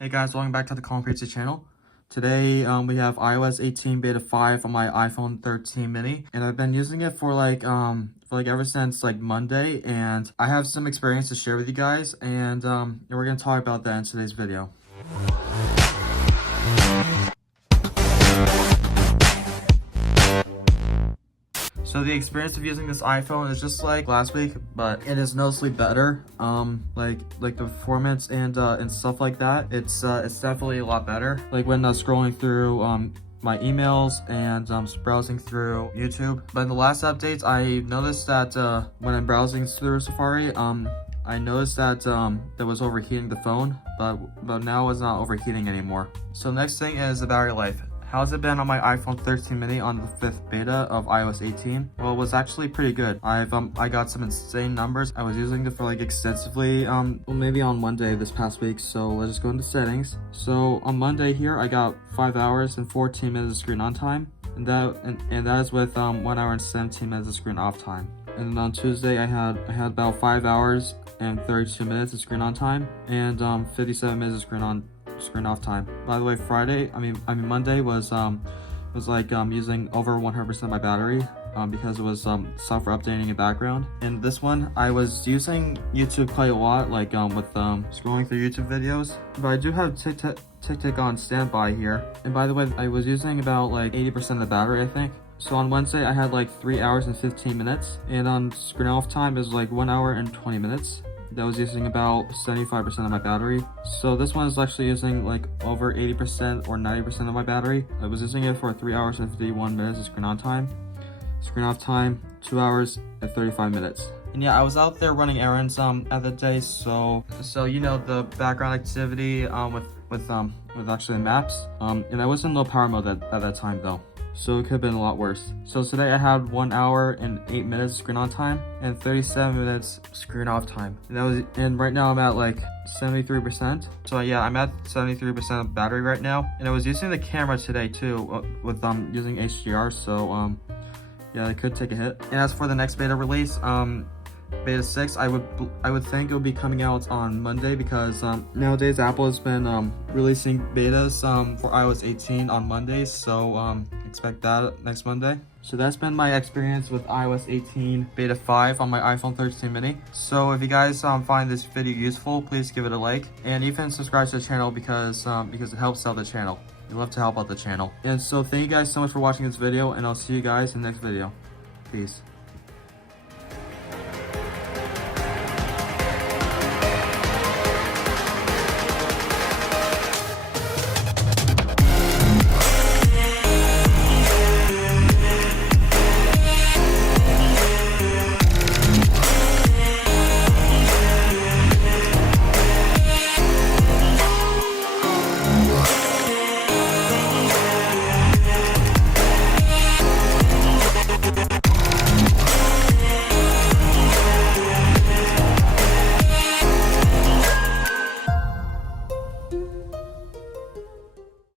Hey guys, welcome back to the Colin channel. Today we have iOS 18 beta 5 on my iPhone 13 mini, and I've been using it for ever since like Monday, and I have some experience to share with you guys, and we're gonna talk about that in today's video. So the experience of using this iPhone is just like last week, but it is noticeably better. Like the performance and stuff like that. It's definitely a lot better. Like when scrolling through my emails and browsing through YouTube. But in the last updates, I noticed that when I'm browsing through Safari, I noticed that it was overheating the phone, but now it's not overheating anymore. So next thing is the battery life. How's it been on my iPhone 13 mini on the 5th beta of iOS 18? Well, it was actually pretty good. I got some insane numbers. I was using it for like extensively, well, maybe on one day this past week. So let's just go into settings. So on Monday here, I got 5 hours and 14 minutes of screen on time, and that is with 1 hour and 17 minutes of screen off time. And then on Tuesday, I had about 5 hours and 32 minutes of screen on time, and 57 minutes of screen off time. By the way, Monday was using over 100% of my battery because it was software updating in background. And this one, I was using YouTube quite a lot, like with scrolling through YouTube videos. But I do have TikTok on standby here. And by the way, I was using about like 80% of the battery, I think. So on Wednesday, I had like 3 hours and 15 minutes, and on screen off time is like 1 hour and 20 minutes. That was using about 75% of my battery. So this one is actually using like over 80% or 90% of my battery. I was using it for 3 hours and 51 minutes of screen on time. Screen off time, 2 hours and 35 minutes. And yeah, I was out there running errands at the day, so you know, the background activity with actually the maps. And I was in low power mode at that time though, so it could have been a lot worse. So today I had 1 hour and 8 minutes screen on time and 37 minutes screen off time. And right now I'm at like 73%. So yeah, I'm at 73% of battery right now. And I was using the camera today too, with using HDR. So yeah, it could take a hit. And as for the next beta release, beta 6, I would think it would be coming out on Monday, because nowadays Apple has been releasing betas for iOS 18 on Mondays, so expect that next Monday. So that's been my experience with iOS 18 beta 5 on my iPhone 13 mini. So if you guys find this video useful, please give it a like, and even subscribe to the channel because it helps out the channel. We love to help out the channel. And so thank you guys so much for watching this video, and I'll see you guys in the next video. Peace.